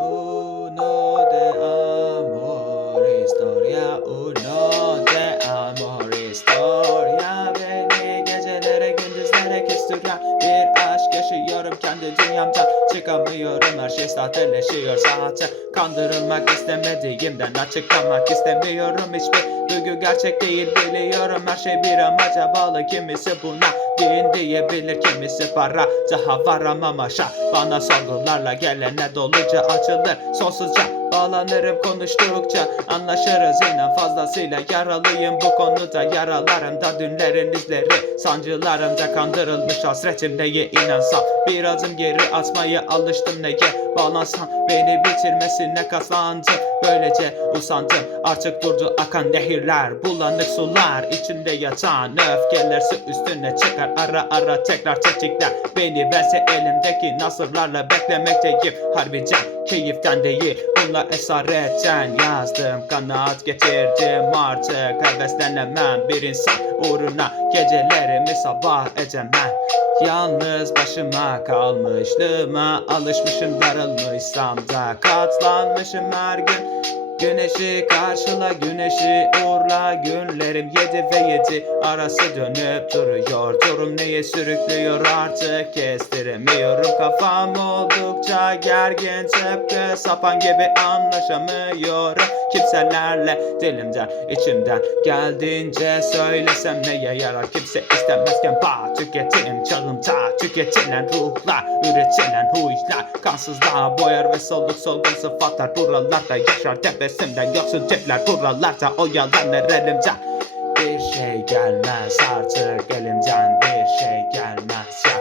Uno de amor, historia, uno de amor, historia. Beni gecelere gündüzlere küstüren bir aşk yaşıyorum kendi dünyamdan. Çıkamıyorum, her şey sahteleşiyor zaten. Kandırılmak istemediğimden açıklamak istemiyorum. Hiçbir duygu gerçek değil biliyorum. Her şey bir amaca bağlı, kimisi buna din diyebilir, kimisi para. Daha varamam aşağı, bana sorgularla gelene doluca açılır. Sonsuzca bağlanırım konuştukça, anlaşırız inan fazlasıyla yaralıyım bu konuda. Yaralarımda dünlerin izleri, sancılarımda kandırılmış hasretimde inansam. Bir adım geri atmaya alıştım, neye bağlansam beni bitirmesine kaslandım. Böylece usandım, artık durdu akan nehirler, bulanık sular içinde yatan öfkeler su üstüne çıkar ara ara tekrar tetikler beni. Bense elimdeki nasırlarla beklemekteyim, harbiden keyiften değil bunlar esaretten yazdım. Kanaat getirdim, artık heveslenemem bir insan uğruna, gecelerimi sabah edemem. Yalnız başıma kalmışlığıma alışmışım, darılmışsam da katlanmışım her gün. Güneşi karşıla, güneşi uğurla, günlerim 7 ve 7 arası dönüp duruyor. Durum neye sürüklüyor artık kestiremiyorum. Kafam oldukça gergin, tıpkı sapan gibi anlaşamıyorum kimselerle. Dilimden içimden geldiğince söylesem neye yarar, kimse istemezken bağ tüketim çağında. Tüketilen ruhlar, üretilen huylar kansızlığa boyar ve soluk solgun sıfatlar buralarda yaşar. Tepesinden yoksun cepler buralarda oyalanır elimden. Bir şey gelmez artık elimden, bir şey gelmez ya.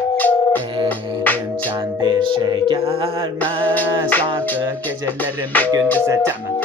Elimden bir şey gelmez artık, gecelerimi gündüz edemem.